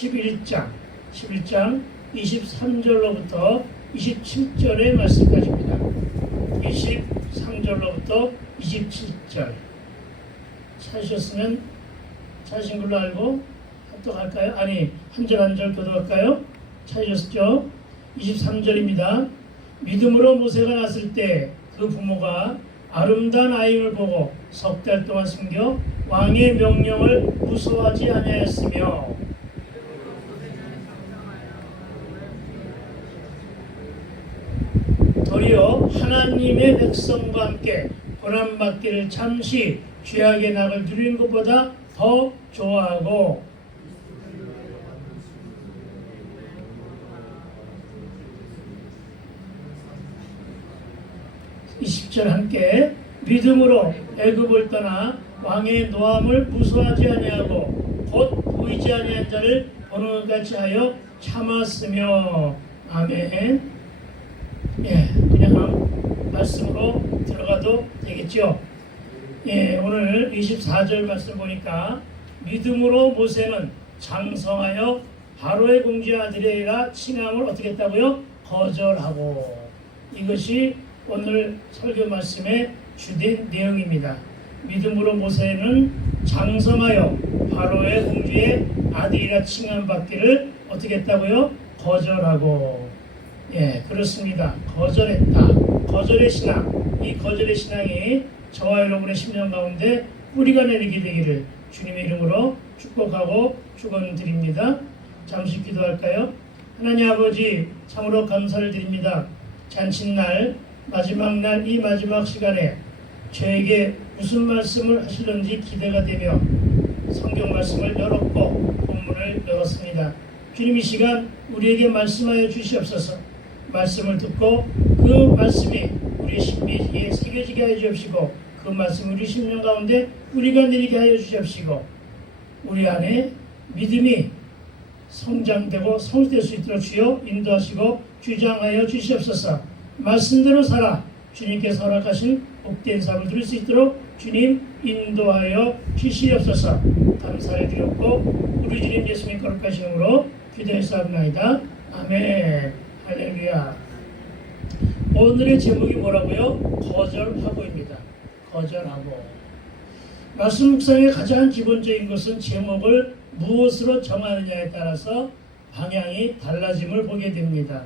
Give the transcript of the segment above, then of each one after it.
11장 23절로부터 27절의 말씀까지입니다. 23절로부터 27절 찾으셨으면 찾으신 걸로 알고 또 갈까요? 아니, 한 절 한 절 교도할까요? 찾으셨죠? 23절입니다. 믿음으로 모세가 났을 때 그 부모가 아름다운 아이를 보고 석 달 동안 숨겨 왕의 명령을 무서워하지 아니하였으며 도리어 하나님의 백성과 함께 고난받기를 잠시 죄악의 낙을 누리는 것보다 더 좋아하고 20절 함께 믿음으로 애굽을 떠나 왕의 노함을 무서워하지 아니하고 곧 보이지 아니한 자를 보는 것 같이 하여 참았으며. 아멘. 예, 그냥 말씀으로 들어가도 되겠죠. 예, 오늘 24절 말씀 보니까 믿음으로 모세는 장성하여 바로의 공주의 아들이라 칭함을 어떻게 했다고요? 거절하고. 이것이 오늘 설교 말씀의 주된 내용입니다. 믿음으로 모세는 장성하여 바로의 공주의 아들이라 칭함받기를 어떻게 했다고요? 거절하고. 예, 그렇습니다. 거절했다. 거절의 신앙. 이 거절의 신앙이 저와 여러분의 심령 가운데 뿌리가 내리게 되기를 주님의 이름으로 축복하고 축원드립니다. 잠시 기도할까요? 하나님 아버지, 참으로 감사를 드립니다. 잔칫날 마지막 날 이 마지막 시간에 저에게 무슨 말씀을 하시는지 기대가 되며 성경 말씀을 열었고 본문을 열었습니다. 주님, 이 시간 우리에게 말씀하여 주시옵소서. 말씀을 듣고 그 말씀이 우리 심리에 새겨지게 하여 주옵시고 그 말씀 우리 심령 가운데 뿌리가 내리게 하여 주옵시고 우리 안에 믿음이 성장되고 성숙될 수 있도록 주여 인도하시고 주장하여 주시옵소서. 말씀대로 살아 주님께서 허락하신 복된 삶을 누릴 수 있도록 주님 인도하여 주시옵소서. 감사를 드렸고 우리 주님 예수님 거룩하신 이름으로 기도했사옵나이다. 아멘. 할렐루야. 오늘의 제목이 뭐라고요? 거절하고입니다. 거절하고. 말씀 묵상의 가장 기본적인 것은 제목을 무엇으로 정하느냐에 따라서 방향이 달라짐을 보게 됩니다.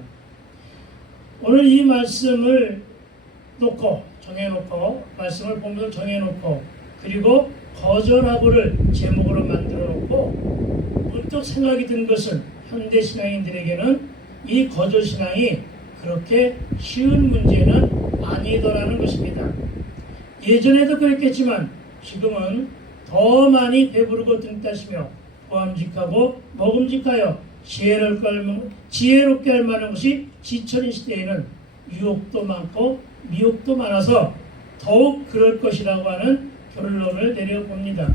오늘 이 말씀을 정해놓고 말씀을 본문을 정해놓고 그리고 거절하고를 제목으로 만들어 놓고 문득 생각이 든 것은 현대 신앙인들에게는 이 거절신앙이 그렇게 쉬운 문제는 아니더라는 것입니다. 예전에도 그랬겠지만 지금은 더 많이 배부르고 등 따시며 보암직하고 먹음직하여 지혜롭게 할 만한 것이 지천인 시대에는 유혹도 많고 미혹도 많아서 더욱 그럴 것이라고 하는 결론을 내려봅니다.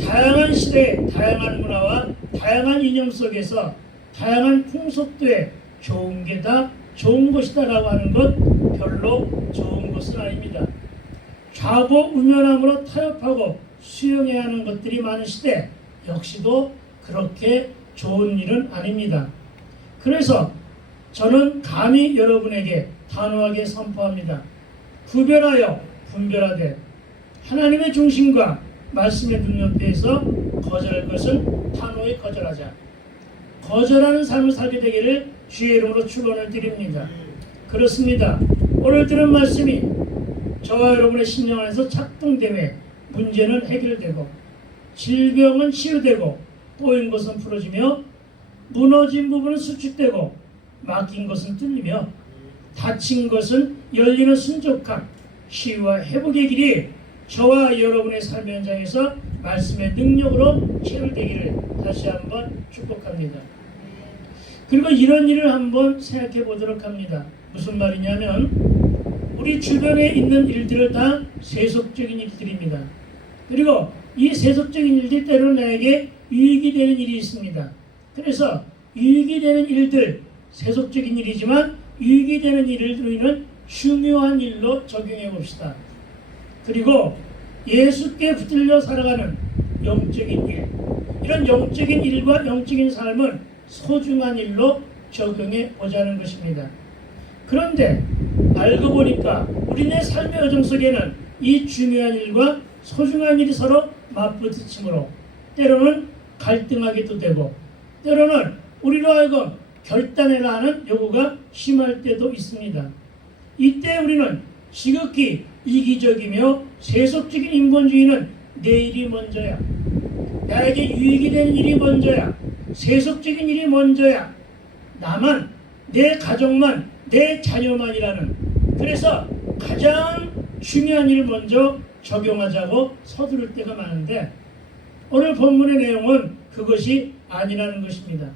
다양한 시대, 다양한 문화와 다양한 이념 속에서 다양한 풍속도에 좋은 게 다 좋은 것이다라고 하는 것 별로 좋은 것은 아닙니다. 좌고우면함으로 타협하고 수용해야 하는 것들이 많은 시대 역시도 그렇게 좋은 일은 아닙니다. 그래서 저는 감히 여러분에게 단호하게 선포합니다. 구별하여 분별하되 하나님의 중심과 말씀의 눈높이에서 거절할 것은 단호히 거절하자. 거절하는 삶을 살게 되기를 주의 이름으로 축원을 드립니다. 그렇습니다. 오늘 들은 말씀이 저와 여러분의 심령 안에서 작동되며 문제는 해결되고 질병은 치유되고 꼬인 것은 풀어지며 무너진 부분은 수축되고 막힌 것은 뚫리며 닫힌 것은 열리는 순종함, 치유와 회복의 길이 저와 여러분의 삶의 현장에서 말씀의 능력으로 체결되기를 다시 한번 축복합니다. 그리고 이런 일을 한번 생각해 보도록 합니다. 무슨 말이냐면 우리 주변에 있는 일들을 다 세속적인 일들입니다. 그리고 이 세속적인 일들 때로는 나에게 유익이 되는 일이 있습니다. 그래서 유익이 되는 일들, 세속적인 일이지만 유익이 되는 일을 우리는 중요한 일로 적용해 봅시다. 그리고 예수께 붙들려 살아가는 영적인 일, 이런 영적인 일과 영적인 삶은 소중한 일로 적용해 보자는 것입니다. 그런데 알고 보니까 우리네 삶의 여정 속에는 이 중요한 일과 소중한 일이 서로 맞부딪히므로 때로는 갈등하게도 되고, 때로는 우리로 하여금 결단해라 하는 요구가 심할 때도 있습니다. 이때 우리는 지극히 이기적이며 세속적인 인본주의는 내 일이 먼저야, 나에게 유익이 되는 일이 먼저야, 세속적인 일이 먼저야, 나만, 내 가족만, 내 자녀만이라는, 그래서 가장 중요한 일을 먼저 적용하자고 서두를 때가 많은데, 오늘 본문의 내용은 그것이 아니라는 것입니다.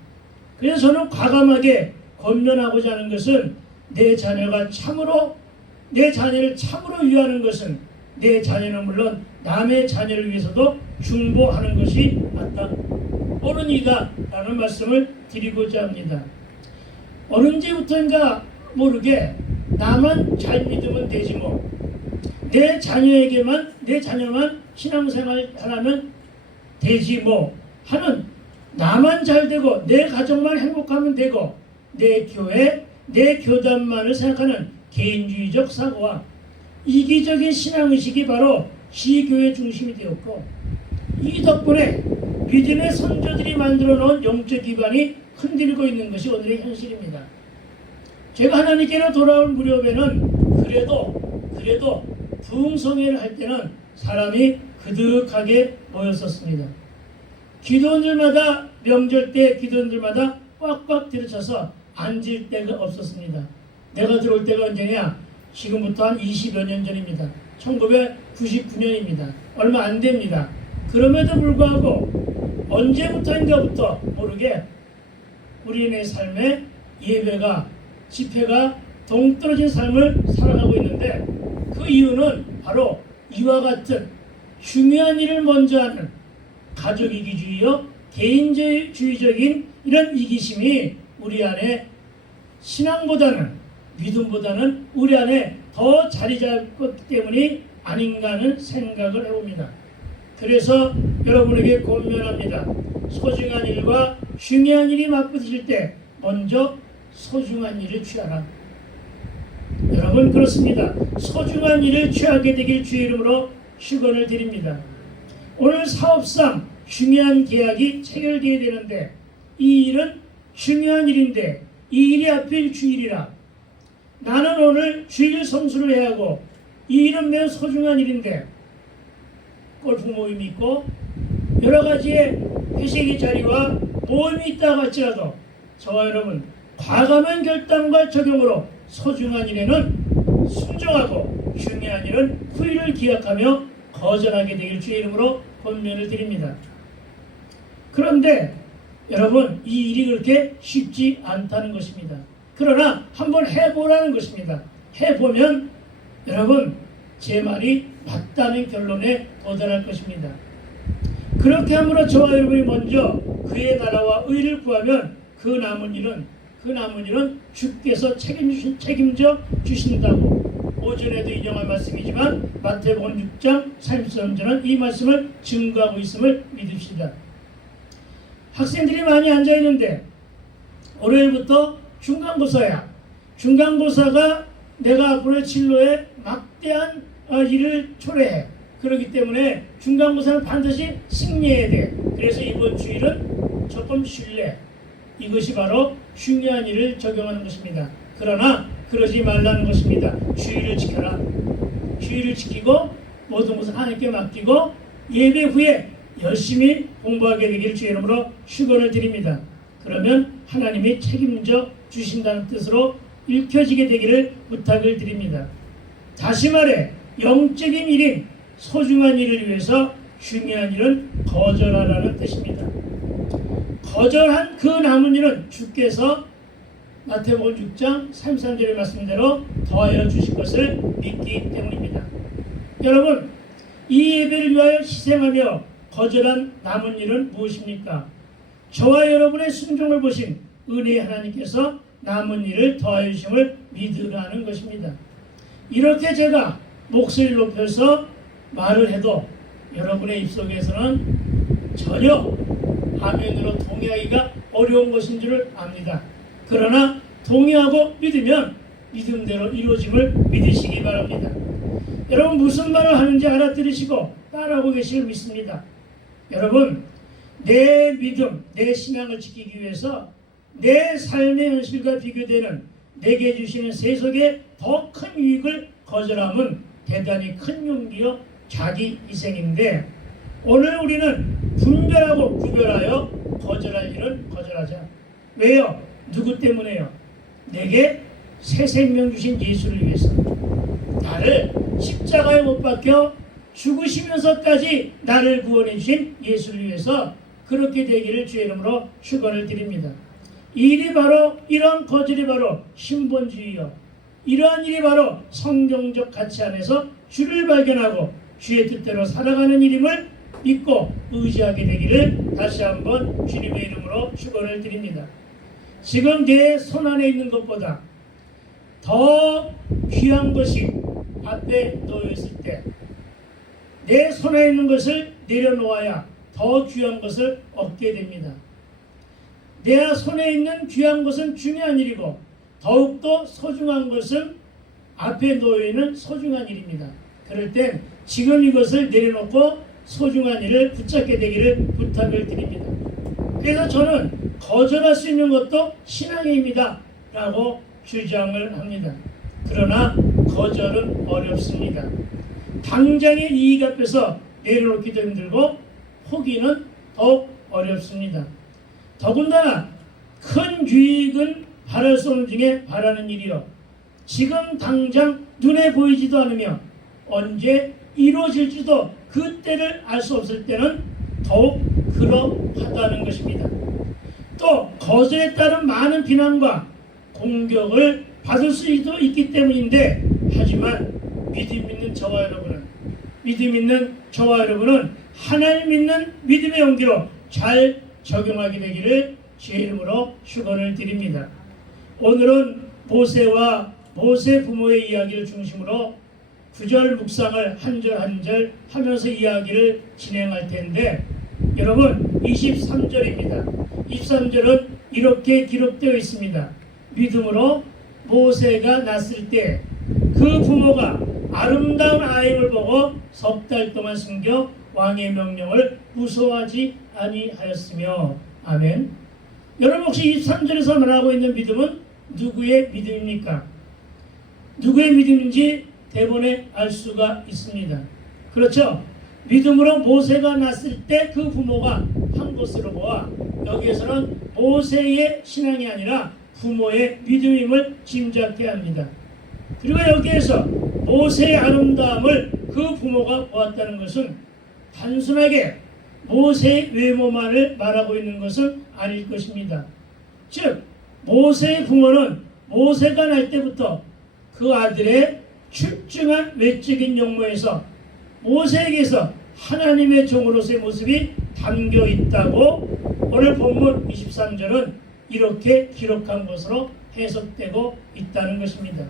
그래서 저는 과감하게 권면하고자 하는 것은 내 자녀를 참으로 위하는 것은 내 자녀는 물론 남의 자녀를 위해서도 중보하는 것이 맞다, 옳은 이다 라는 말씀을 드리고자 합니다. 언제부터인가 모르게 나만 잘 믿으면 되지 뭐, 내 자녀만 신앙생활 하라면 되지 뭐 하는, 나만 잘 되고 내 가정만 행복하면 되고 내 교회, 내 교단만을 생각하는 개인주의적 사고와 이기적인 신앙의식이 바로 시교의 중심이 되었고, 이 덕분에 믿음의 선조들이 만들어 놓은 영적 기반이 흔들리고 있는 것이 오늘의 현실입니다. 제가 하나님께로 돌아올 무렵에는 그래도 부흥성회를 할 때는 사람이 그득하게 모였었습니다. 기도원들마다, 명절 때 기도원들마다 꽉꽉 들어차서 앉을 데가 없었습니다. 내가 들어올 때가 언제냐? 지금부터 한 20여 년 전입니다. 1999년입니다. 얼마 안 됩니다. 그럼에도 불구하고 언제부터인가부터 모르게 우리의 삶에 예배가, 집회가 동떨어진 삶을 살아가고 있는데, 그 이유는 바로 이와 같은 중요한 일을 먼저 하는 가족 이기주의요, 개인주의적인 이런 이기심이 우리 안에 신앙보다는, 믿음보다는 우리 안에 더 자리 잡았기 때문이 아닌가 하는 생각을 해봅니다. 그래서 여러분에게 권면합니다. 소중한 일과 중요한 일이 맞부딪힐 때 먼저 소중한 일을 취하라. 여러분, 그렇습니다. 소중한 일을 취하게 되길 주의 이름으로 축원을 드립니다. 오늘 사업상 중요한 계약이 체결되어야 되는데, 이 일은 중요한 일인데 이 일이 하필 주일이라, 나는 오늘 주일 성수를 해야 하고 이 일은 매우 소중한 일인데, 골프 모임이 있고 여러 가지의 회식의 자리와 모임이 있다고 할지라도 저와 여러분 과감한 결단과 적용으로 소중한 일에는 순종하고 중요한 일은 후일을 기약하며 거절하게 되길 주의 이름으로 권면을 드립니다. 그런데 여러분, 이 일이 그렇게 쉽지 않다는 것입니다. 그러나 한번 해보라는 것입니다. 해보면 여러분, 제 말이 맞다는 결론에 도달할 것입니다. 그렇게 함으로 저와 여러분이 먼저 그의 나라와 의를 구하면 그 남은 일은 주께서 책임져 주신다고 오전에도 인용한 말씀이지만 마태복음 6장 33절은 이 말씀을 증거하고 있음을 믿읍시다. 학생들이 많이 앉아있는데 월요일부터 중간고사야. 중간고사가 내가 앞으로의 진로에 막대한 일을 초래해. 그렇기 때문에 중간고사는 반드시 승리해야 돼. 그래서 이번 주일은 조금 쉴래. 이것이 바로 중요한 일을 적용하는 것입니다. 그러나 그러지 말라는 것입니다. 주의를 지켜라. 주의를 지키고 모든 것을 하나님께 맡기고 예배 후에 열심히 공부하게 되기를 주의 이름으로 축원을 드립니다. 그러면 하나님이 책임져 주신다는 뜻으로 읽혀지게 되기를 부탁을 드립니다. 다시 말해 영적인 일인 소중한 일을 위해서 중요한 일은 거절하라는 뜻입니다. 거절한 그 남은 일은 주께서 마태복음 6장 33절의 말씀대로 더하여 주실 것을 믿기 때문입니다. 여러분, 이 예배를 위하여 희생하며 거절한 남은 일은 무엇입니까? 저와 여러분의 순종을 보신 은혜의 하나님께서 남은 일을 더하여 주심을 믿으라는 것입니다. 이렇게 제가 목소리를 높여서 말을 해도 여러분의 입속에서는 전혀 아멘으로 동의하기가 어려운 것인 줄을 압니다. 그러나 동의하고 믿으면 믿음대로 이루어짐을 믿으시기 바랍니다. 여러분 무슨 말을 하는지 알아들으시고 따라하고 계시길 믿습니다. 여러분 내 믿음, 내 신앙을 지키기 위해서 내 삶의 현실과 비교되는 내게 주시는 세속의 더 큰 유익을 거절함은 대단히 큰 용기요 자기 희생인데 오늘 우리는 분별하고 구별하여 거절할 일은 거절하자. 왜요? 누구 때문에요? 내게 새 생명 주신 예수를 위해서 나를 십자가에 못 박혀 죽으시면서까지 나를 구원해 주신 예수를 위해서 그렇게 되기를 주의 이름으로 축원을 드립니다. 일이 바로 이러한 거절이 바로 신본주의요. 이러한 일이 바로 성경적 가치 안에서 주를 발견하고 주의 뜻대로 살아가는 일임을 믿고 의지하게 되기를 다시 한번 주님의 이름으로 축원을 드립니다. 지금 내 손 안에 있는 것보다 더 귀한 것이 앞에 놓여 있을 때 내 손에 있는 것을 내려놓아야 더 귀한 것을 얻게 됩니다. 내 손에 있는 귀한 것은 중요한 일이고 더욱더 소중한 것은 앞에 놓여있는 소중한 일입니다. 그럴 땐 지금 이것을 내려놓고 소중한 일을 붙잡게 되기를 부탁을 드립니다. 그래서 저는 거절할 수 있는 것도 신앙입니다 라고 주장을 합니다. 그러나 거절은 어렵습니다. 당장의 이익 앞에서 내려놓기도 힘들고 포기는 더욱 어렵습니다. 더군다나 큰 유익은 바랄 수 없는 중에 바라는 일이요 지금 당장 눈에 보이지도 않으며 언제 이루어질지도 그때를 알 수 없을 때는 더욱 그러하다는 것입니다. 또 거절에 따른 많은 비난과 공격을 받을 수도 있기 때문인데 하지만 믿음 있는 저와 여러분은 하나님 믿는 믿음의 용기로 잘 적용하게 되기를 주의 이름으로 축원을 드립니다. 오늘은 모세와 모세 부모의 이야기를 중심으로 구절 묵상을 한 절 한 절 하면서 이야기를 진행할 텐데 여러분 23절입니다. 23절은 이렇게 기록되어 있습니다. 믿음으로 모세가 낳았을 때 그 부모가 아름다운 아이를 보고 석 달 동안 숨겨 왕의 명령을 무서워하지 아니하였으며 아멘. 여러분 혹시 23절에서 말하고 있는 믿음은 누구의 믿음입니까? 누구의 믿음인지 대본에 알 수가 있습니다. 그렇죠? 믿음으로 모세가 낳았을 때 그 부모가 한 것으로 보아 여기에서는 모세의 신앙이 아니라 부모의 믿음임을 짐작해야 합니다. 그리고 여기에서 모세의 아름다움을 그 부모가 보았다는 것은 단순하게 모세의 외모만을 말하고 있는 것은 아닐 것입니다. 즉 모세의 부모는 모세가 날 때부터 그 아들의 출중한 외적인 용모에서 모세에게서 하나님의 종으로서의 모습이 담겨 있다고 오늘 본문 23절은 이렇게 기록한 것으로 해석되고 있다는 것입니다.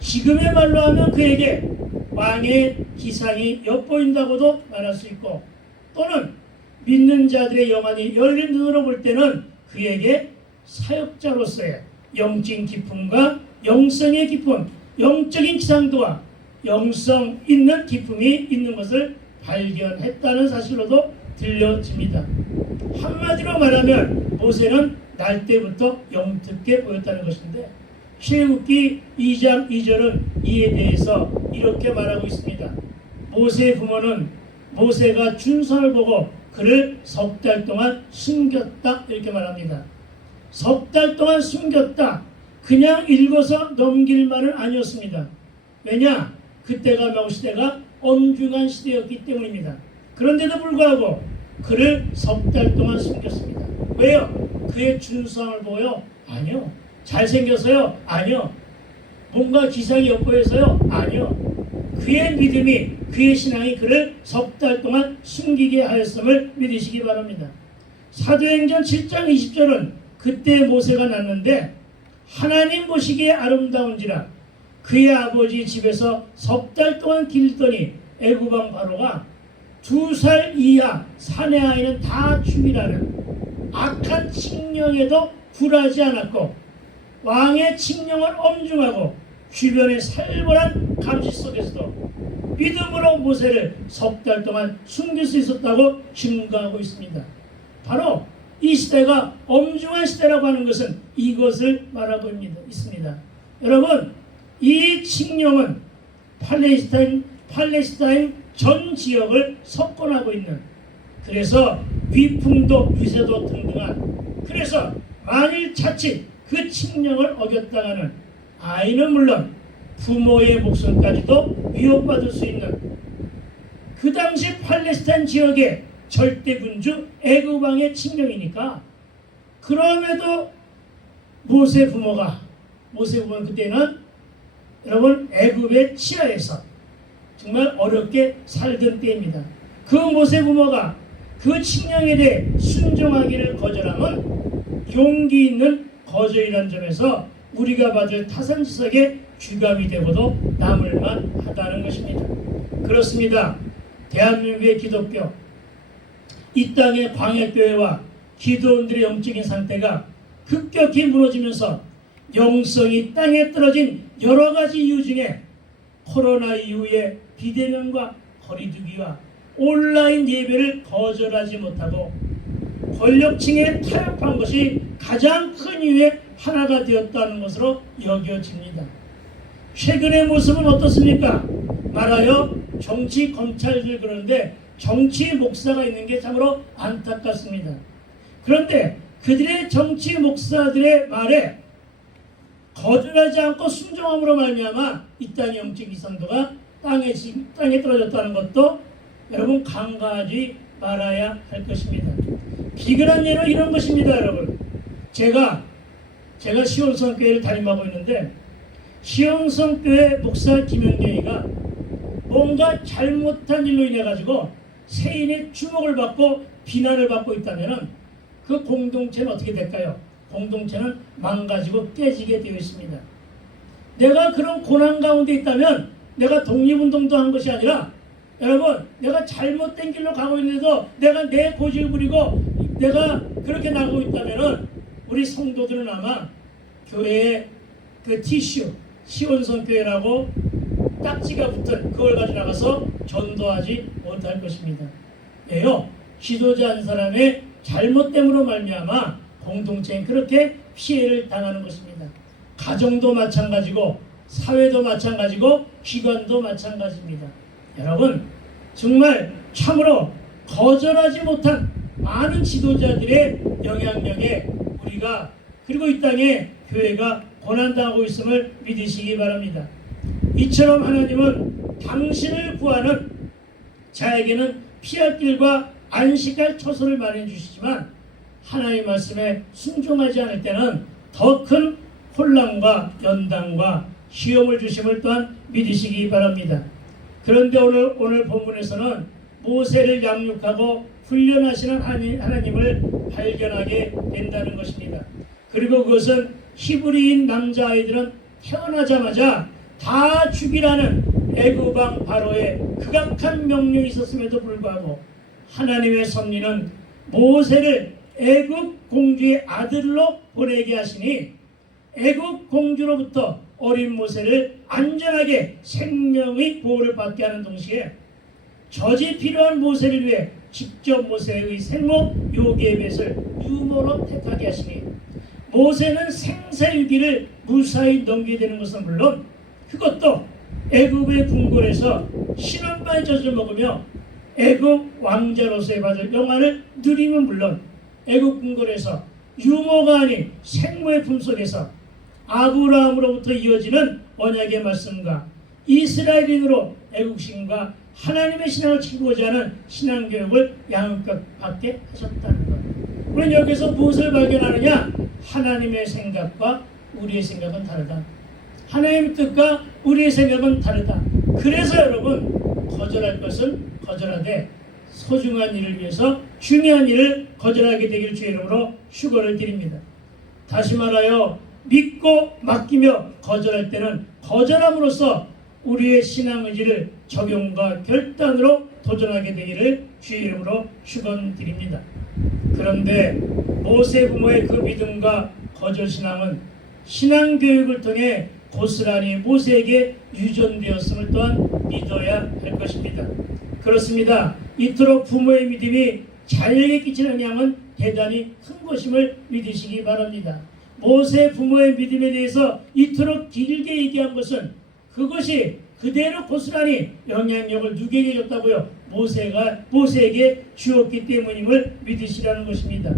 지금의 말로 하면 그에게 왕의 기상이 엿보인다고도 말할 수 있고 또는 믿는 자들의 영안이 열린 눈으로 볼 때는 그에게 사역자로서의 영적인 기쁨과 영성의 기쁨, 영적인 지상도와 영성 있는 기쁨이 있는 것을 발견했다는 사실로도 들려집니다. 한마디로 말하면 모세는 날 때부터 영특해 보였다는 것인데 출애굽기 2장 2절은 이에 대해서 이렇게 말하고 있습니다. 모세의 부모는 모세가 준선을 보고 그를 석 달 동안 숨겼다 이렇게 말합니다. 석 달 동안 숨겼다. 그냥 읽어서 넘길 말은 아니었습니다. 왜냐? 그때가 명시대가 엄중한 시대였기 때문입니다. 그런데도 불구하고 그를 석 달 동안 숨겼습니다. 왜요? 그의 준수함을 보고요? 아니요. 잘생겨서요? 아니요. 뭔가 기상이 엿보여서요? 아니요. 그의 믿음이 그의 신앙이 그를 석 달 동안 숨기게 하였음을 믿으시기 바랍니다. 사도행전 7장 20절은 그때 모세가 낳는데 하나님 보시기에 아름다운지라 그의 아버지 집에서 석 달 동안 길더니 애굽 왕 바로가 2살 이하 사내 아이는 다 죽이라는 악한 칙령에도 굴하지 않았고 왕의 칙령을 엄중하고 주변의 살벌한 감시 속에서도 믿음으로 모세를 석 달 동안 숨길 수 있었다고 증거하고 있습니다. 바로 이 시대가 엄중한 시대라고 하는 것은 이것을 말하고 있습니다. 여러분, 이 칙령은 팔레스타인 전 지역을 석권하고 있는, 그래서 위풍도 유세도 등등한, 그래서 만일 자칫 그 칙령을 어겼다가는 아이는 물론 부모의 목숨까지도 위협받을 수 있는, 그 당시 팔레스타인 지역의 절대군주 애굽왕의 칙령이니까. 그럼에도 모세 부모는 그때는 여러분 애굽의 치하에서 정말 어렵게 살던 때입니다. 그 모세 부모가 그 칙령에 대해 순종하기를 거절하면 용기 있는 거절이라는 점에서 우리가 받을 타산지석의 주감이 되고도 남을만 하다는 것입니다. 그렇습니다. 대한민국의 기독교, 이 땅의 광야교회와 기도원들의 영적인 상태가 급격히 무너지면서 영성이 땅에 떨어진 여러 가지 이유 중에 코로나 이후의 비대면과 거리두기와 온라인 예배를 거절하지 못하고 권력층에 타협한 것이 가장 큰 이유의 하나가 되었다는 것으로 여겨집니다. 최근의 모습은 어떻습니까? 말하여 정치 검찰들 그러는데 정치 목사가 있는 게 참으로 안타깝습니다. 그런데 그들의 정치 목사들의 말에 거절하지 않고 순종함으로 말미암아 이 땅의 영적 이상도가 땅에 떨어졌다는 것도 여러분 간과하지 말아야 할 것입니다. 비근한 예로 이런 것입니다. 여러분, 제가 시온성교회를 담임하고 있는데 시온성교회 목사 김영경이가 뭔가 잘못한 일로 인해 가지고 세인의 주목을 받고 비난을 받고 있다면 그 공동체는 어떻게 될까요? 공동체는 망가지고 깨지게 되어 있습니다. 내가 그런 고난 가운데 있다면 내가 독립운동도 한 것이 아니라, 여러분, 내가 잘못된 길로 가고 있는데도 내가 내 고집을 부리고 내가 그렇게 나가고 있다면 우리 성도들은 아마 교회에 그 티슈, 시온성교회라고 딱지가 붙은 그걸 가지고 나가서 전도하지 못할 것입니다. 왜요? 지도자 한 사람의 잘못됨으로 말미암아 공동체는 그렇게 피해를 당하는 것입니다. 가정도 마찬가지고 사회도 마찬가지고 기관도 마찬가지입니다. 여러분, 정말 참으로 거절하지 못한 많은 지도자들의 영향력에 우리가, 그리고 이 땅에 교회가 고난당하고 있음을 믿으시기 바랍니다. 이처럼 하나님은 당신을 구하는 자에게는 피할 길과 안식할 처소를 마련해 주시지만 하나님의 말씀에 순종하지 않을 때는 더 큰 혼란과 연단과 시험을 주심을 또한 믿으시기 바랍니다. 그런데 오늘 본문에서는 모세를 양육하고 훈련하시는 하나님을 발견하게 된다는 것입니다. 그리고 그것은 히브리인 남자아이들은 태어나자마자 다 죽이라는 애굽왕 바로의 극악한 명령이 있었음에도 불구하고 하나님의 섭리는 모세를 애굽 공주의 아들로 보내게 하시니 애굽 공주로부터 어린 모세를 안전하게 생명의 보호를 받게 하는 동시에 젖이 필요한 모세를 위해 직접 모세의 생모 요게벳을 유모로 택하게 하시니 모세는 생사유기를 무사히 넘기게 되는 것은 물론 그것도 애굽의 궁궐에서 신혼바의 젖을 먹으며 애굽 왕자로서의 받을 영화를 누리면 물론 애굽 궁궐에서 유모가 아닌 생모의 품속에서 아브라함으로부터 이어지는 언약의 말씀과 이스라엘인으로 애국신과 하나님의 신앙을 지키고자 하는 신앙교육을 양육받게 하셨다는 것. 우리는 여기서 무엇을 발견하느냐? 하나님의 생각과 우리의 생각은 다르다. 하나님의 뜻과 우리의 생각은 다르다. 그래서 여러분, 거절할 것은 거절하되 소중한 일을 위해서 중요한 일을 거절하게 되길 주의 이름으로 축원을 드립니다. 다시 말하여 믿고 맡기며 거절할 때는 거절함으로써 우리의 신앙 의지를 적용과 결단으로 도전하게 되기를 주의 이름으로 축원드립니다. 그런데 모세 부모의 그 믿음과 거절신앙은 신앙교육을 통해 고스란히 모세에게 유전되었음을 또한 믿어야 할 것입니다. 그렇습니다. 이토록 부모의 믿음이 자녀에게 끼치는 영향은 대단히 큰 것임을 믿으시기 바랍니다. 모세 부모의 믿음에 대해서 이토록 길게 얘기한 것은 그것이 그대로 고스란히 영향력을 누구에게 줬다고요? 모세에게 주었기 때문임을 믿으시라는 것입니다.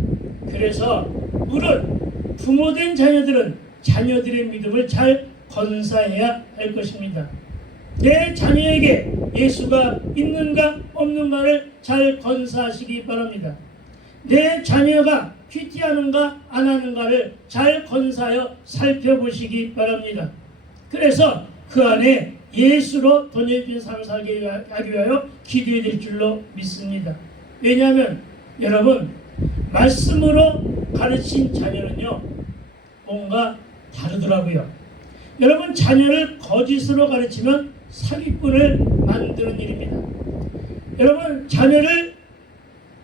그래서 물론 부모된 자녀들은 자녀들의 믿음을 잘 건사해야 할 것입니다. 내 자녀에게 예수가 있는가 없는가를 잘 건사하시기 바랍니다. 내 자녀가 큐티하는가 안 하는가를 잘 건사하여 살펴보시기 바랍니다. 그래서 그 안에 예수로 돈여진 삶을 살게 하기 위하여 기도해야 될 줄로 믿습니다. 왜냐하면 여러분 말씀으로 가르친 자녀는요 뭔가 다르더라고요. 여러분 자녀를 거짓으로 가르치면 사기꾼을 만드는 일입니다. 여러분 자녀를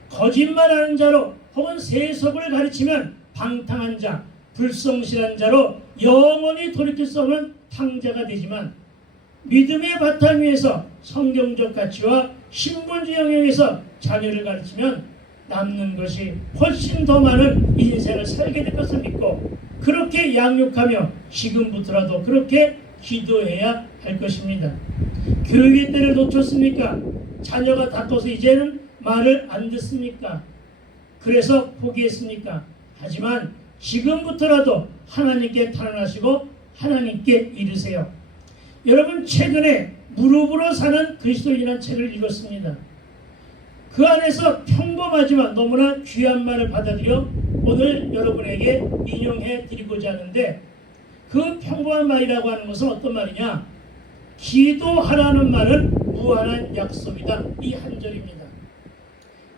거짓말하는 자로 혹은 세속을 가르치면 방탕한 자, 불성실한 자로 영원히 돌이킬 수 없는 탕자가 되지만 믿음의 바탕 위에서 성경적 가치와 신분주의 영역에서 자녀를 가르치면 남는 것이 훨씬 더 많은 인생을 살게 될 것을 믿고 그렇게 양육하며 지금부터라도 그렇게 기도해야 할 것입니다. 교육의 때를 놓쳤습니까? 자녀가 다 커서 이제는 말을 안 듣습니까? 그래서 포기했습니까? 하지만 지금부터라도 하나님께 탄원하시고 하나님께 이르세요. 여러분 최근에 무릎으로 사는 그리스도인이라는 책을 읽었습니다. 그 안에서 평범하지만 너무나 귀한 말을 받아들여 오늘 여러분에게 인용해 드리고자 하는데 그 평범한 말이라고 하는 것은 어떤 말이냐? 기도하라는 말은 무한한 약속이다. 이 한 절입니다.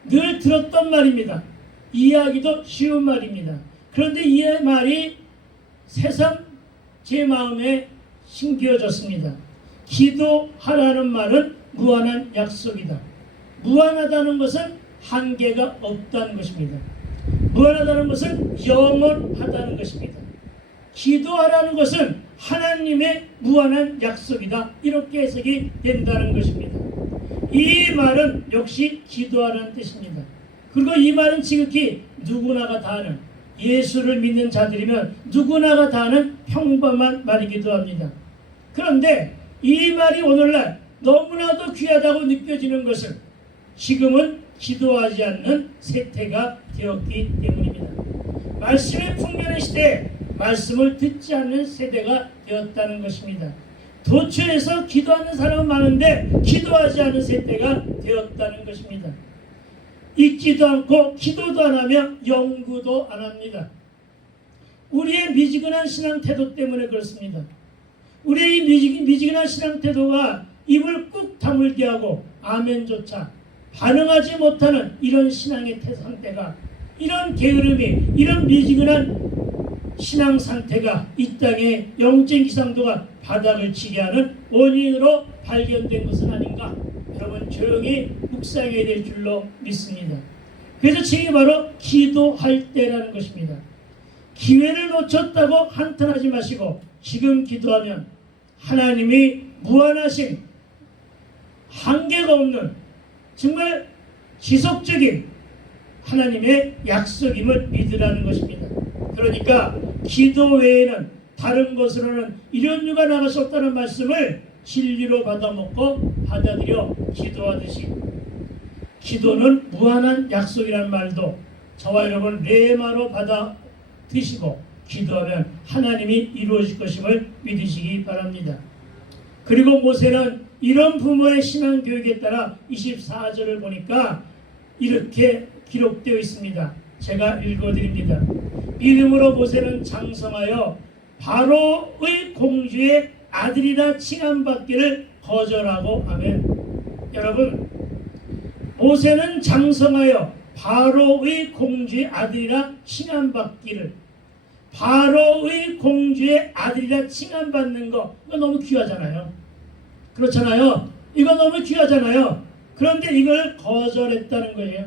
늘 들었던 말입니다. 이해하기도 쉬운 말입니다. 그런데 이 말이 새삼 제 마음에 심겨졌습니다. 기도하라는 말은 무한한 약속이다. 무한하다는 것은 한계가 없다는 것입니다. 무한하다는 것은 영원하다는 것입니다. 기도하라는 것은 하나님의 무한한 약속이다. 이렇게 해석이 된다는 것입니다. 이 말은 역시 기도하라는 뜻입니다. 그리고 이 말은 지극히 누구나가 다 아는 예수를 믿는 자들이면 누구나가 다 아는 평범한 말이기도 합니다. 그런데 이 말이 오늘날 너무나도 귀하다고 느껴지는 것은 지금은 기도하지 않는 세태가 되었기 때문입니다. 말씀의 풍년의 시대에 말씀을 듣지 않는 세대가 되었다는 것입니다. 도처에서 기도하는 사람은 많은데 기도하지 않는 세대가 되었다는 것입니다. 읽지도 않고 기도도 안 하며 연구도 안 합니다. 우리의 미지근한 신앙 태도 때문에 그렇습니다. 우리의 미지근한 신앙 태도가 입을 꾹 다물게 하고 아멘조차 반응하지 못하는 이런 신앙의 상태가 이런 게으름이 이런 미지근한 신앙 상태가 이 땅의 영적 기상도가 바닥을 치게 하는 원인으로 발견된 것은 아닌가? 여러분 조용히 묵상해야 될 줄로 믿습니다. 그래서 지금 바로 기도할 때라는 것입니다. 기회를 놓쳤다고 한탄하지 마시고 지금 기도하면 하나님이 무한하신 한계가 없는 정말 지속적인 하나님의 약속임을 믿으라는 것입니다. 그러니까 기도 외에는 다른 것으로는 이런 유가 나갈 수 없다는 말씀을 진리로 받아먹고 받아들여 기도하듯이 기도는 무한한 약속이라는 말도 저와 여러분 레마로 받아 드시고 기도하면 하나님이 이루어질 것임을 믿으시기 바랍니다. 그리고 모세는 이런 부모의 신앙 교육에 따라 24절을 보니까 이렇게 기록되어 있습니다. 제가 읽어드립니다. 믿음으로 모세는 장성하여 바로의 공주의 아들이라 칭함받기를 거절하고 아멘. 여러분 모세는 장성하여 바로의 공주의 아들이라 칭함받기를 바로의 공주의 아들이라 칭함받는 거 이거 너무 귀하잖아요. 그렇잖아요. 이거 너무 귀하잖아요. 그런데 이걸 거절했다는 거예요.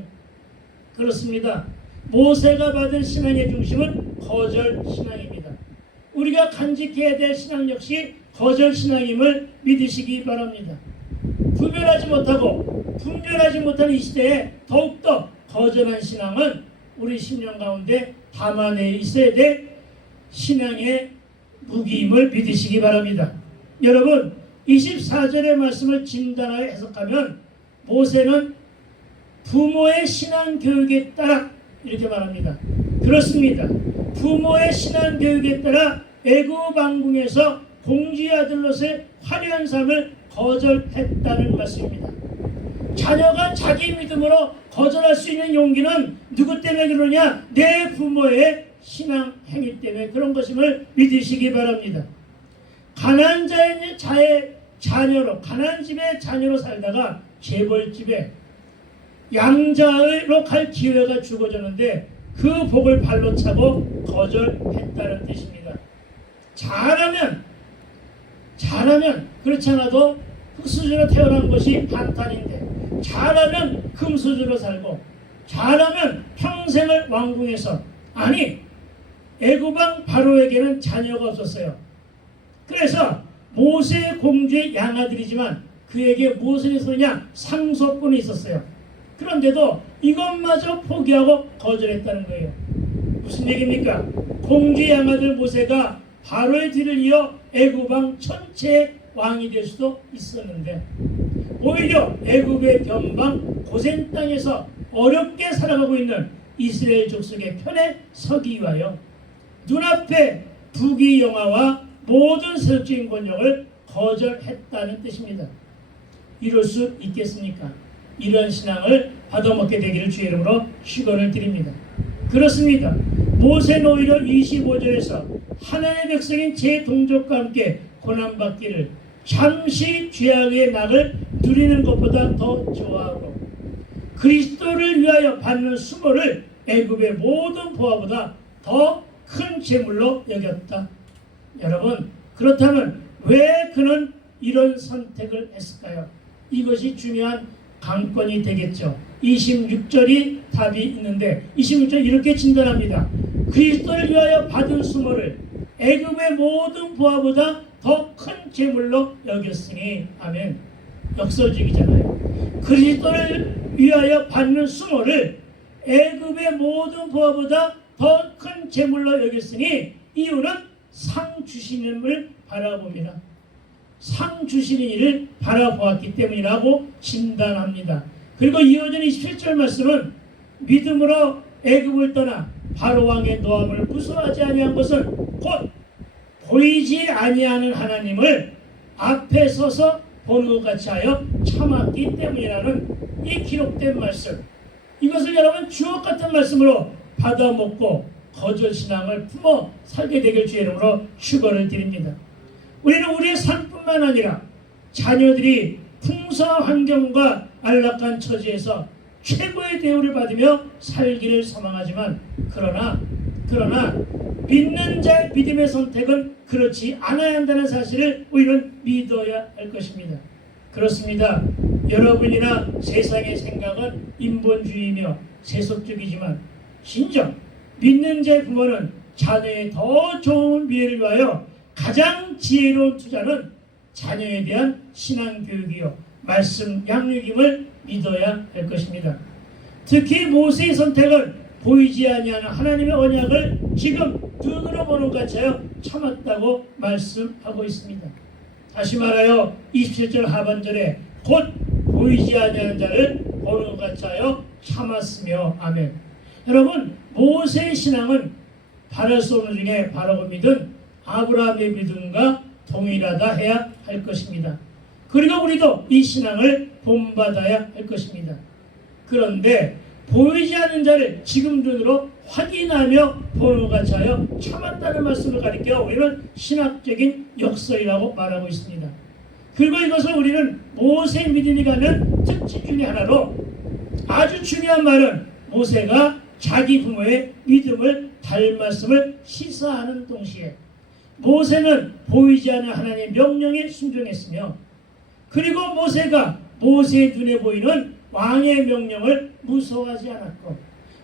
그렇습니다. 모세가 받은 신앙의 중심은 거절 신앙입니다. 우리가 간직해야 될 신앙 역시 거절 신앙임을 믿으시기 바랍니다. 구별하지 못하고 분별하지 못한 이 시대에 더욱더 거절한 신앙은 우리 심령 가운데 담아내 있어야 될 신앙의 무기임을 믿으시기 바랍니다. 여러분, 24절의 말씀을 진단하여 해석하면 모세는 부모의 신앙 교육에 따라 이렇게 말합니다. 그렇습니다. 부모의 신앙 교육에 따라 애굽 왕궁에서 공주의 아들로서의 화려한 삶을 거절했다는 말씀입니다. 자녀가 자기 믿음으로 거절할 수 있는 용기는 누구 때문에 그러냐? 내 부모의 신앙 행위 때문에 그런 것임을 믿으시기 바랍니다. 가난한 자의 자녀로, 가난한 집의 자녀로 살다가 재벌집에 양자로 갈 기회가 주어졌는데 그 복을 발로 차고 거절했다는 뜻입니다. 잘하면 그렇지 않아도 흙수저로 태어난 것이 반탄인데 잘하면 금수저로 살고 잘하면 평생을 왕궁에서 애굽왕 바로에게는 자녀가 없었어요. 그래서 모세 공주의 양아들이지만 그에게 무엇을 있었느냐? 상속권이 있었어요. 그런데도 이것마저 포기하고 거절했다는 거예요. 무슨 얘기입니까? 공주의 양아들 모세가 바로의 뒤를 이어 애굽왕 전체의 왕이 될 수도 있었는데 오히려 애굽의 변방 고센 땅에서 어렵게 살아가고 있는 이스라엘 족속의 편에 서기 위하여 눈앞에 부귀영화와 모든 세속적인 권력을 거절했다는 뜻입니다. 이럴 수 있겠습니까? 이런 신앙을 받아먹게 되기를 주의 이름으로 축원을 드립니다. 그렇습니다. 모세는 오히려 25절에서 하나님의 백성인 제 동족과 함께 고난받기를 잠시 죄악의 낙을 누리는 것보다 더 좋아하고 그리스도를 위하여 받는 수모를 애굽의 모든 보화보다 더 큰 재물로 여겼다. 여러분, 그렇다면 왜 그는 이런 선택을 했을까요? 이것이 중요한 강권이 되겠죠. 26절이 답이 있는데 26절 이렇게 진단합니다. 그리스도를 위하여 받은 수모를 애굽의 모든 보화보다 더 큰 재물로 여겼으니 아멘. 역설적이잖아요. 그리스도를 위하여 받는 수모를 애굽의 모든 보화보다 더 큰 재물로 여겼으니 이유는 상 주시는을 바라봅니다. 상 주시는 일을 바라보았기 때문이라고 진단합니다. 그리고 이어지는 27절 말씀은 믿음으로 애굽을 떠나 바로 왕의 노함을 무서워하지 아니한 것은 곧 보이지 아니하는 하나님을 앞에 서서 보는 것 같이 하여 참았기 때문이라는 이 기록된 말씀, 이것을 여러분 주옥 같은 말씀으로 받아먹고 거절신앙을 품어 살게 되길 주의 이름으로 축원을 드립니다. 우리는 우리의 삶뿐만 아니라 자녀들이 풍성한 환경과 안락한 처지에서 최고의 대우를 받으며 살기를 소망하지만 그러나 믿는 자의 믿음의 선택은 그렇지 않아야 한다는 사실을 우리는 믿어야 할 것입니다. 그렇습니다. 여러분이나 세상의 생각은 인본주의이며 세속적이지만 진정 믿는 자의 부모는 자녀의 더 좋은 미래를 위하여 가장 지혜로운 투자는 자녀에 대한 신앙교육이요 말씀 양육임을 믿어야 할 것입니다. 특히 모세의 선택은 보이지 아니하는 하나님의 언약을 지금 눈으로 보는 것 같이 하여 참았다고 말씀하고 있습니다. 다시 말하여 27절 하반절에 곧 보이지 아니하는 자를 보는 것 같이 하여 참았으며 아멘. 여러분, 모세의 신앙은 바랄 수 없는 중에 바라고 믿은 아브라함의 믿음과 동일하다 해야 할 것입니다. 그리고 우리도 이 신앙을 본받아야 할 것입니다. 그런데 보이지 않는 자를 지금 눈으로 확인하며 보는 것 같이 하여 참았다는 말씀을 가리켜 우리는 신학적인 역설이라고 말하고 있습니다. 그리고 이것을 우리는 모세의 믿음이 가는 특징 중에 하나로 아주 중요한 말은 모세가 자기 부모의 믿음을 닮았음을 시사하는 동시에 모세는 보이지 않는 하나님의 명령에 순종했으며 그리고 모세가 모세의 눈에 보이는 왕의 명령을 무서워하지 않았고,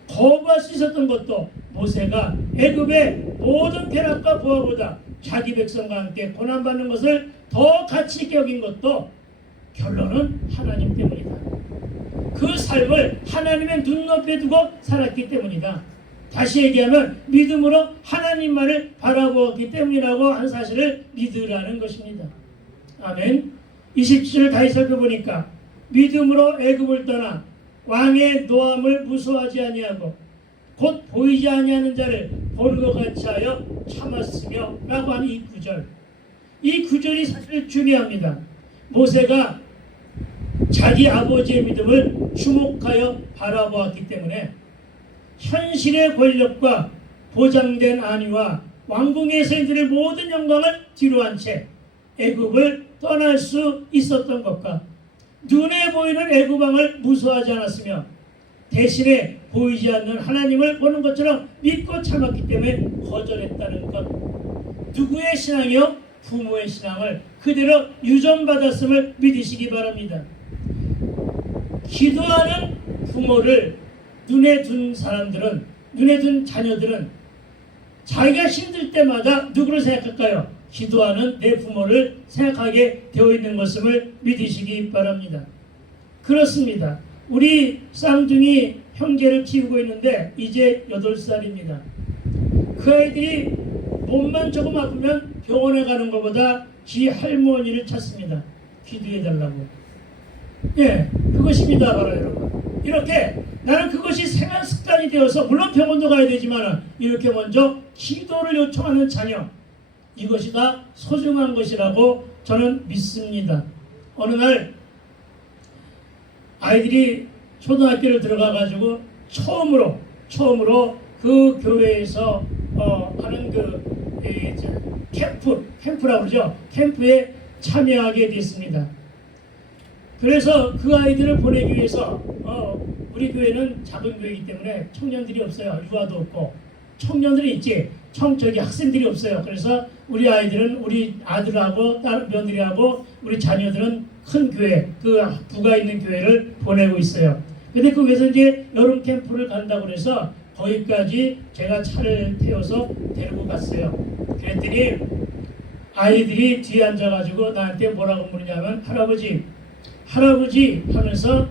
거부할 수 있었던 것도 모세가 애굽의 모든 쾌락과 부하보다 자기 백성과 함께 고난받는 것을 더 가치 있게 여긴 것도 결론은 하나님 때문이다. 그 삶을 하나님의 눈높이에 두고 살았기 때문이다. 다시 얘기하면 믿음으로 하나님만을 바라보았기 때문이라고 한 사실을 믿으라는 것입니다. 아멘. 27절 다시 살펴보니까 믿음으로 애굽을 떠나 왕의 노함을 무서워하지 아니하고 곧 보이지 아니하는 자를 보는 것 같이 하여 참았으며 라고 하는 이 구절. 이 구절이 사실 중요합니다. 모세가 자기 아버지의 믿음을 주목하여 바라보았기 때문에 현실의 권력과 보장된 안위와 왕궁에서 이들의 모든 영광을 뒤로한 채 애굽을 떠날 수 있었던 것과 눈에 보이는 애굽 왕을 무서워하지 않았으며 대신에 보이지 않는 하나님을 보는 것처럼 믿고 참았기 때문에 거절했다는 것. 누구의 신앙이요? 부모의 신앙을 그대로 유전받았음을 믿으시기 바랍니다. 기도하는 부모를 눈에 둔 사람들은, 눈에 둔 자녀들은 자기가 힘들 때마다 누구를 생각할까요? 기도하는 내 부모를 생각하게 되어 있는 것임을 믿으시기 바랍니다. 그렇습니다. 우리 쌍둥이 형제를 키우고 있는데 이제 8살입니다. 그 아이들이 몸만 조금 아프면 병원에 가는 것보다 지 할머니를 찾습니다. 기도해달라고. 예, 그것입니다. 바로 여러분. 이렇게 나는 그것이 생활 습관이 되어서 물론 병원도 가야 되지만 이렇게 먼저 기도를 요청하는 자녀, 이것이 다 소중한 것이라고 저는 믿습니다. 어느 날 아이들이 초등학교를 들어가가지고 처음으로 그 교회에서 하는 캠프라고 그러죠. 캠프에 참여하게 됐습니다. 그래서 그 아이들을 보내기 위해서 우리 교회는 작은 교회이기 때문에 청년들이 없어요. 유아도 없고 청년들이 있지 저기 학생들이 없어요. 그래서 우리 아이들은 우리 아들하고 며느리하고 우리 자녀들은 큰 교회, 그 부가 있는 교회를 보내고 있어요. 근데 거기서 이제 여름 캠프를 간다고 해서 거기까지 제가 차를 태워서 데리고 갔어요. 그랬더니 아이들이 뒤에 앉아가지고 나한테 뭐라고 물으냐면 할아버지 하면서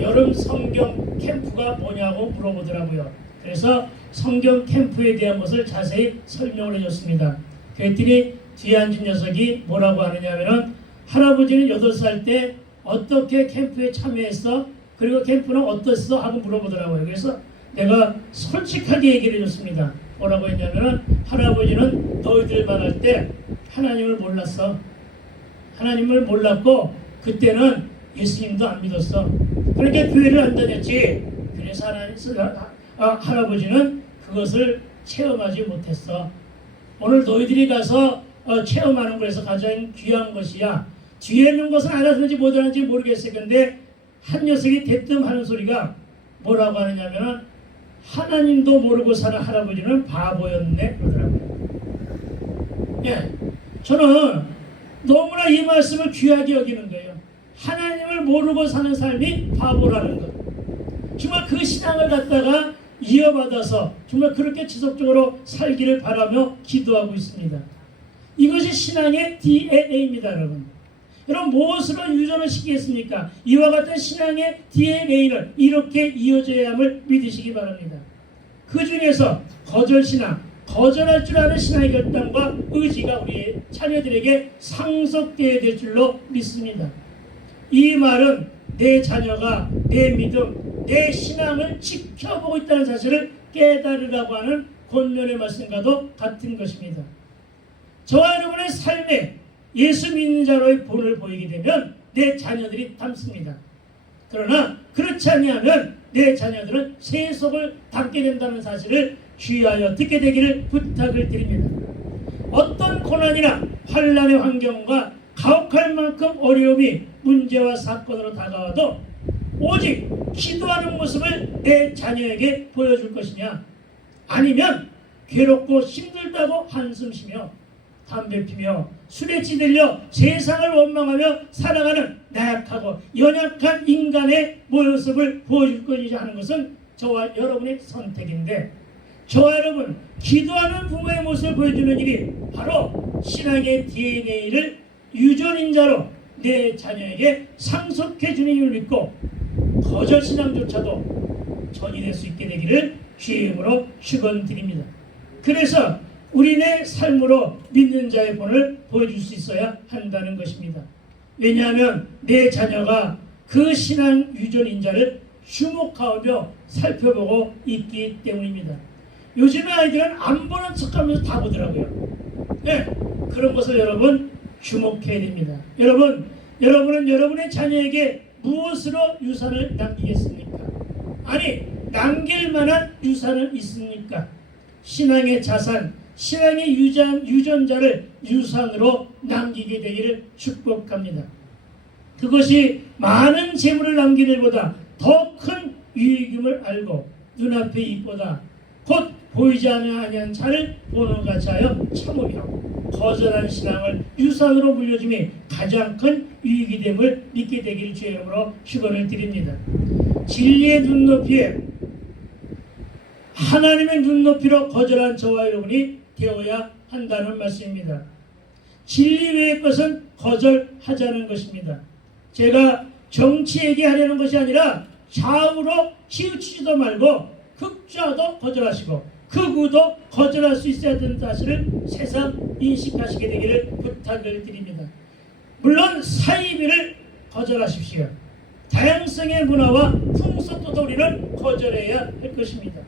여름 성경 캠프가 뭐냐고 물어보더라고요. 그래서 성경 캠프에 대한 것을 자세히 설명을 해줬습니다. 그랬더니 뒤에 앉은 녀석이 뭐라고 하느냐면은 할아버지는 8살 때 어떻게 캠프에 참여했어? 그리고 캠프는 어땠어? 하고 물어보더라고요. 그래서 내가 솔직하게 얘기를 해줬습니다. 뭐라고 했냐면은 할아버지는 너희들 만날 때 하나님을 몰랐어. 하나님을 몰랐고 그때는 예수님도 안 믿었어. 그러니까 교회를 안 다녔지. 그래서 할아버지는 그것을 체험하지 못했어. 오늘 너희들이 가서 체험하는 것에서 가장 귀한 것이야. 뒤에 있는 것은 알았는지 못 알았는지 모르겠어요. 근데 한 녀석이 대뜸 하는 소리가 뭐라고 하느냐면 하나님도 모르고 사는 할아버지는 바보였네 그러더라고요. 예, 저는 너무나 이 말씀을 귀하게 여기는 거예요. 하나님을 모르고 사는 삶이 바보라는 것. 정말 그 신앙을 갖다가 이어받아서 정말 그렇게 지속적으로 살기를 바라며 기도하고 있습니다. 이것이 신앙의 DNA입니다, 여러분. 여러분 무엇으로 유전을 시키겠습니까? 이와 같은 신앙의 DNA를 이렇게 이어져야 함을 믿으시기 바랍니다. 그 중에서 거절신앙, 거절할 줄 아는 신앙의 결단과 의지가 우리 자녀들에게 상속되어야 될 줄로 믿습니다. 이 말은 내 자녀가 내 믿음, 내 신앙을 지켜보고 있다는 사실을 깨달으라고 하는 권면의 말씀과도 같은 것입니다. 저와 여러분의 삶에 예수 믿는 자로의 본을 보이게 되면 내 자녀들이 닮습니다. 그러나 그렇지 아니하면 내 자녀들은 세속을 닮게 된다는 사실을 주의하여 듣게 되기를 부탁을 드립니다. 어떤 고난이나 환난의 환경과 가혹할 만큼 어려움이 문제와 사건으로 다가와도 오직 기도하는 모습을 내 자녀에게 보여줄 것이냐, 아니면 괴롭고 힘들다고 한숨 쉬며 담배 피며 술에 찌들려 세상을 원망하며 살아가는 나약하고 연약한 인간의 모습을 보여줄 것이자 하는 것은 저와 여러분의 선택인데, 저와 여러분 기도하는 부모의 모습을 보여주는 일이 바로 신앙의 DNA를 유전인자로 내 자녀에게 상속해 주는 일을 믿고 거절신앙조차도 전이될 수 있게 되기를 주의 이름으로 축원드립니다. 그래서 우리네 삶으로 믿는 자의 본을 보여줄 수 있어야 한다는 것입니다. 왜냐하면 내 자녀가 그 신앙 유전인자를 주목하며 살펴보고 있기 때문입니다. 요즘의 아이들은 안 보는 척하면서 다 보더라고요. 네, 그런 것을 여러분 주목해야 됩니다. 여러분은 여러분의 자녀에게 무엇으로 유산을 남기겠습니까? 아니, 남길 만한 유산은 있습니까? 신앙의 자산, 신앙의 유전자를 유산으로 남기게 되기를 축복합니다. 그것이 많은 재물을 남기는 것보다 더 큰 유익임을 알고 눈앞의 이익보다 곧 보이지 아니한 자를 보는 것 같이 하여 참으며 거절한 신앙을 유산으로 물려줌이 가장 큰 유익이 됨을 믿게 되기를 주의 이름으로 축원을 드립니다. 진리의 눈높이에 하나님의 눈높이로 거절한 저와 여러분이 되어야 한다는 말씀입니다. 진리 외의 것은 거절하자는 것입니다. 제가 정치 얘기하려는 것이 아니라 좌우로 치우치지도 말고 극좌도 거절하시고 극우도 거절할 수 있어야 되는 사실을 새삼 인식하시게 되기를 부탁을 드립니다. 물론 사이비를 거절하십시오. 다양성의 문화와 풍속도 우리는 거절해야 할 것입니다.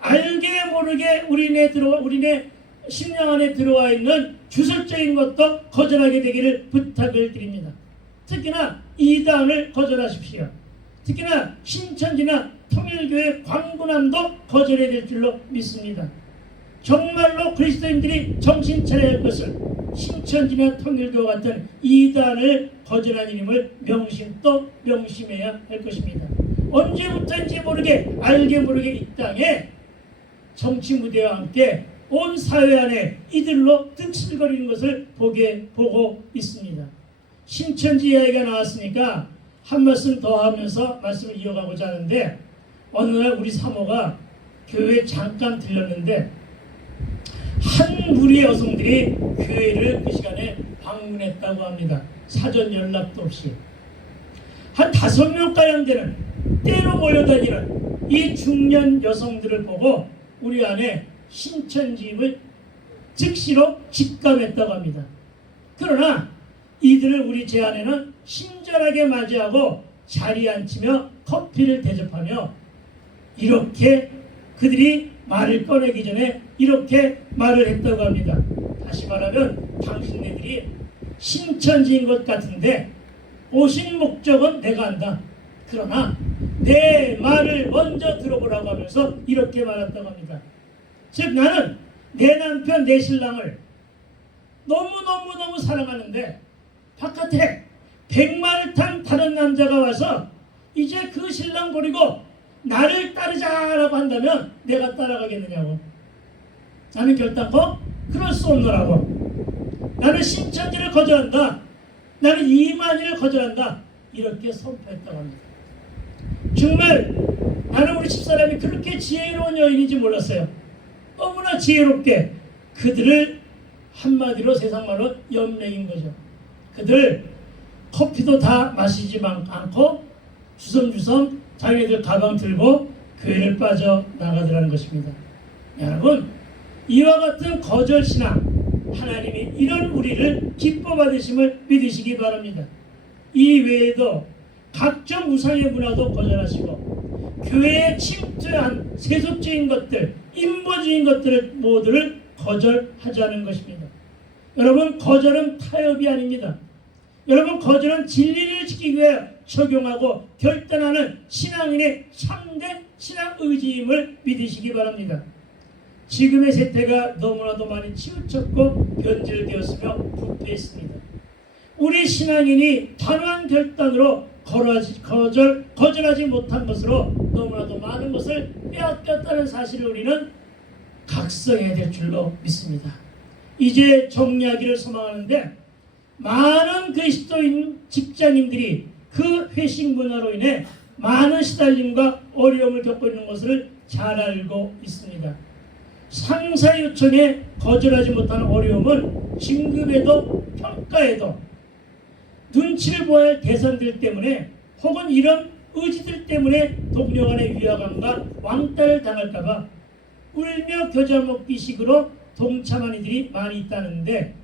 알게 모르게 우리네 심령 안에 들어와 있는 주술적인 것도 거절하게 되기를 부탁을 드립니다. 특히나 이단을 거절하십시오. 특히나 신천지나 통일교회 광분함도 거절해야 될 줄로 믿습니다. 정말로 그리스도인들이 정신 차려야 할 것을 신천지나 통일교 같은 이단을 거절한 이름을 명심해야 할 것입니다. 언제부터인지 모르게 알게 모르게 이 땅에 정치 무대와 함께 온 사회 안에 이들로 뜬칠거리는 것을 보고 있습니다. 신천지 이야기가 나왔으니까 한 말씀 더 하면서 말씀을 이어가고자 하는데, 어느 날 우리 사모가 교회에 잠깐 들렸는데 한 무리의 여성들이 교회를 그 시간에 방문했다고 합니다. 사전 연락도 없이. 한 5명가량 되는 때로 몰려다니는 이 중년 여성들을 보고 우리 안에 신천지임을 즉시로 직감했다고 합니다. 그러나 이들을 우리 제 안에는 친절하게 맞이하고 자리에 앉히며 커피를 대접하며 이렇게 그들이 말을 꺼내기 전에 이렇게 말을 했다고 합니다. 다시 말하면 당신네들이 신천지인 것 같은데 오신 목적은 내가 안다. 그러나 내 말을 먼저 들어보라고 하면서 이렇게 말했다고 합니다. 즉 나는 내 남편 내 신랑을 너무너무 사랑하는데 바깥에 100마를 탄 다른 남자가 와서 이제 그 신랑 버리고 나를 따르자라고 한다면 내가 따라가겠느냐고. 나는 결단코 그럴 수 없노라고. 나는 신천지를 거절한다. 나는 이만희를 거절한다. 이렇게 선포했다고 합니다. 정말 나는 우리 집사람이 그렇게 지혜로운 여인인지 몰랐어요. 너무나 지혜롭게 그들을 한마디로 세상말로 연맥인 거죠. 그들 커피도 다 마시지 않고 주섬주섬 자기들 가방 들고 교회를 빠져나가더라는 것입니다. 여러분, 이와 같은 거절신앙, 하나님이 이런 우리를 기뻐 받으심을 믿으시기 바랍니다. 이 외에도 각종 우상의 문화도 거절하시고 교회에 침투한 세속적인 것들, 인보적인 것들을 모두를 거절하자는 것입니다. 여러분, 거절은 타협이 아닙니다. 여러분, 거절은 진리를 지키기 위해 적용하고 결단하는 신앙인의 참된 신앙 의지임을 믿으시기 바랍니다. 지금의 세태가 너무나도 많이 치우쳤고 변질되었으며 부패했습니다. 우리 신앙인이 단호한 결단으로 거절하지 못한 것으로 너무나도 많은 것을 빼앗겼다는 사실을 우리는 각성해야 될 줄로 믿습니다. 이제 정리하기를 소망하는데, 많은 그리스도인 직장인들이 그 회식 문화로 인해 많은 시달림과 어려움을 겪고 있는 것을 잘 알고 있습니다. 상사 요청에 거절하지 못하는 어려움은 진급에도 평가에도 눈치를 보아야 할 대상들 때문에, 혹은 이런 의지들 때문에 동료 간의 위화감과 왕따를 당할까봐 울며 겨자 먹기 식으로 동참한 이들이 많이 있다는데,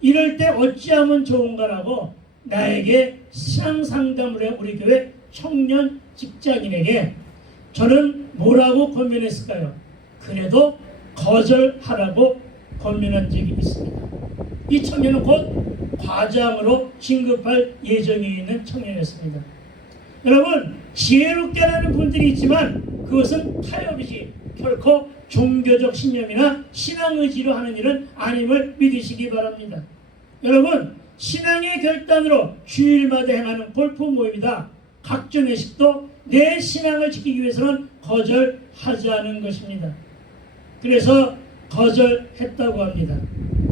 이럴 때 어찌하면 좋은가라고 나에게 신앙 상담을 해 우리 교회 청년 직장인에게 저는 뭐라고 권면했을까요? 그래도 거절하라고 권면한 적이 있습니다. 이 청년은 곧 과장으로 진급할 예정이 있는 청년이었습니다. 여러분, 지혜롭게 하는 분들이 있지만 그것은 타협이지 결코 종교적 신념이나 신앙 의지로 하는 일은 아님을 믿으시기 바랍니다. 여러분, 신앙의 결단으로 주일마다 행하는 골프 모임이다, 각종 회식도 내 신앙을 지키기 위해서는 거절하지 않은 것입니다. 그래서 거절했다고 합니다.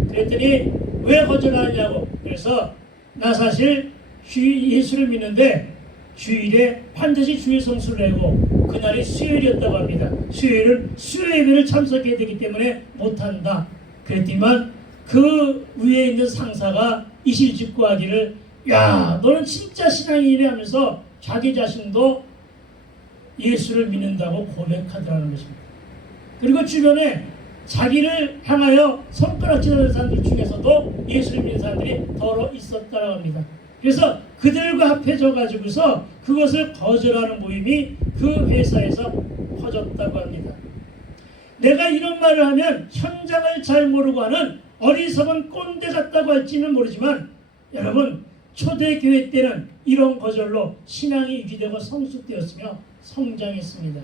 그랬더니 왜 거절하냐고. 그래서 나 사실 예수를 믿는데 주일에 반드시 주일 성수를 하고 그날이 수요일이었다고 합니다. 수요일은 수요 예배를 참석해야 되기 때문에 못한다. 그랬지만 그 위에 있는 상사가 이실직고하기를, 야, 너는 진짜 신앙인이네 하면서 자기 자신도 예수를 믿는다고 고백하더라는 것입니다. 그리고 주변에 자기를 향하여 손가락질하는 사람들 중에서도 예수를 믿는 사람들이 더러 있었다고 합니다. 그래서 그들과 합해져 가지고서 그것을 거절하는 모임이 그 회사에서 퍼졌다고 합니다. 내가 이런 말을 하면 현장을 잘 모르고 하는 어리석은 꼰대 같다고 할지는 모르지만, 여러분, 초대교회 때는 이런 거절로 신앙이 유지되고 성숙되었으며 성장했습니다.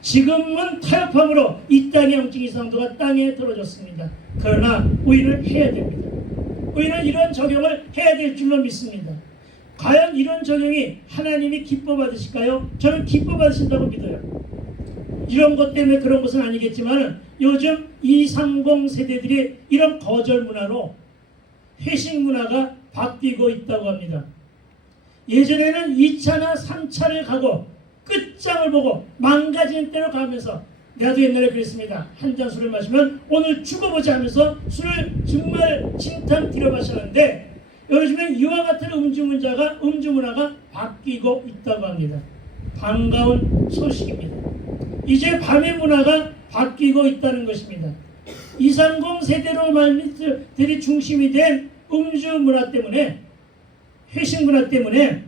지금은 타협함으로 이 땅의 영적 이상도가 땅에 떨어졌습니다. 그러나 우리는 해야 됩니다. 우리는 이런 적용을 해야 될 줄로 믿습니다. 과연 이런 적용이 하나님이 기뻐 받으실까요? 저는 기뻐 받으신다고 믿어요. 이런 것 때문에 그런 것은 아니겠지만 요즘 230 세대들이 이런 거절 문화로 회식 문화가 바뀌고 있다고 합니다. 예전에는 2차나 3차를 가고 끝장을 보고 망가지는 대로 가면서, 나도 옛날에 그랬습니다. 한 잔 술을 마시면 오늘 죽어보자 하면서 술을 정말 진탕 들여 마셨는데, 요즘엔 이와 같은 음주 문화가 바뀌고 있다고 합니다. 반가운 소식입니다. 이제 밤의 문화가 바뀌고 있다는 것입니다. 230 세대로 말미들이 중심이 된 음주 문화 때문에, 회식 문화 때문에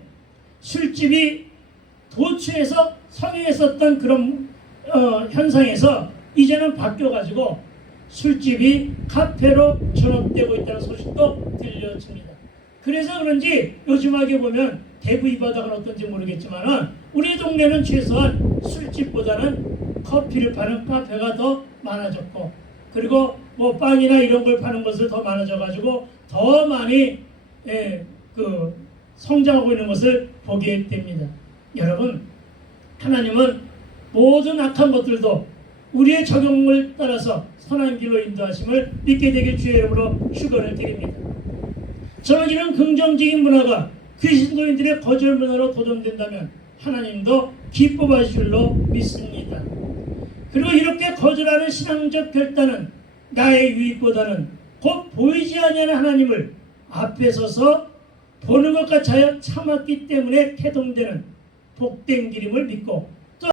술집이 도처에서 성행했었던 그런 현상에서 이제는 바뀌어가지고 술집이 카페로 전업되고 있다는 소식도 들려집니다. 그래서 그런지 요즘하게 보면 대구 이 바닥은 어떤지 모르겠지만 우리 동네는 최소한 술집보다는 커피를 파는 카페가 더 많아졌고, 그리고 뭐 빵이나 이런 걸 파는 것을 더 많아져가지고 더 많이 성장하고 있는 것을 보게 됩니다. 여러분, 하나님은 모든 악한 것들도 우리의 적용을 따라서 선한 길로 인도하심을 믿게 되길 주의 이름으로 축원을 드립니다. 저는 이런 긍정적인 문화가 그리스도인들의 거절 문화로 도전된다면 하나님도 기뻐 하실 줄로 믿습니다. 그리고 이렇게 거절하는 신앙적 결단은 나의 유익보다는 곧 보이지 아니하는 하나님을 앞에 서서 보는 것 같이 하여 참았기 때문에 태동되는 복된 기림을 믿고